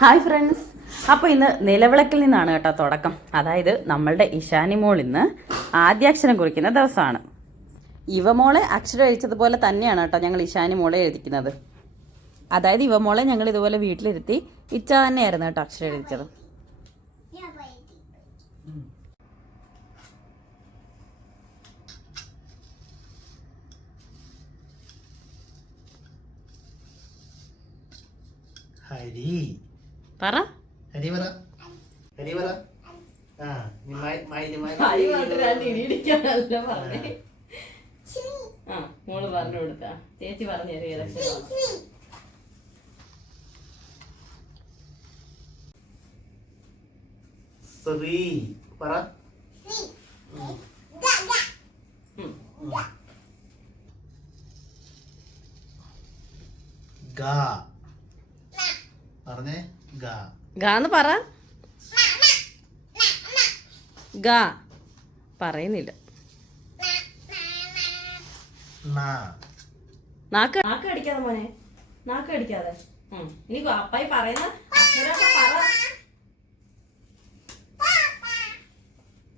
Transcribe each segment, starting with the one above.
Hi friends. അപ്പോൾ ഇന്ന് നിലവിളക്കിൽ നിന്നാണ് കേട്ടോ തുടക്കം. അതായത് നമ്മളുടെ ഇഷാനി മോൾ ഇന്ന് ആദ്യാക്ഷരം കുറിക്കുന്ന ദിവസമാണ്. ഇവമോളെ അക്ഷരം എഴുതിച്ചതുപോലെ തന്നെയാണ് കേട്ടോ ഞങ്ങൾ ഇഷാനി മോളെ എഴുതിക്കുന്നത്. അതായത് ഇവമോളെ ഞങ്ങൾ ഇതുപോലെ വീട്ടിലിരുത്തി ഇച്ച തന്നെയായിരുന്നു കേട്ടോ അക്ഷരം എഴുതിച്ചത്. ഹരി. പറ. ഹരി പറ. ഹരി പറ. ആ മോൾ പറഞ്ഞു കൊടുത്താ ചേച്ചി പറഞ്ഞു തരും ശ്രീ പറ. ഗ. പറഞ്ഞേ ഗ. ഗാന്ന് പറ. ഗാ. പറയുന്നില്ല. നാക്ക്. നാക്ക് അടിക്കാതെ മോനെ. നാക്ക് അടിക്കാതെ ഉം. ഇനി അപ്പായി പറയുന്ന അക്ഷരമൊക്കെ പറ.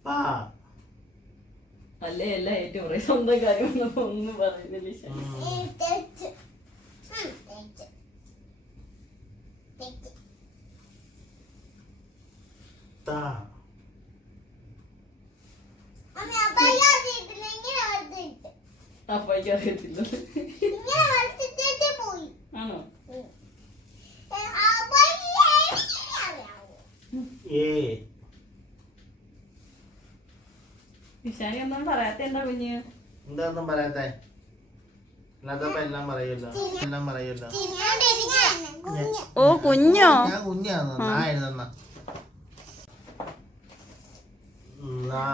പ. അല്ലേ അല്ല ഏറ്റവും സ്വന്തം കാര്യം ഒന്നും ഒന്നും പറയുന്നില്ല ത. അപ്പായിക്ക് അറിയത്തില്ല ആണോ? ഇഷാനി ഒന്നും പറയാത്ത എന്താ കുഞ്ഞ്? എന്താന്നും പറയാത്തെ? അല്ലാത്തപ്പോ എല്ലാം പറയല്ലോ. എല്ലാം പറയല്ലോ. ഓ കുഞ്ഞോ? ഞാൻ കുഞ്ഞാന്ന് നാ എഴുതുന്ന നാ.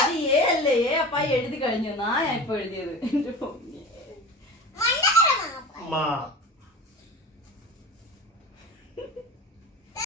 അത് ഏ അല്ലേ ഏ അപ്പായി എഴുതി കഴിഞ്ഞു. നാ ഞാൻ ഇപ്പൊ എഴുതിയത്. എന്റെ പൊന്നേ. മാ.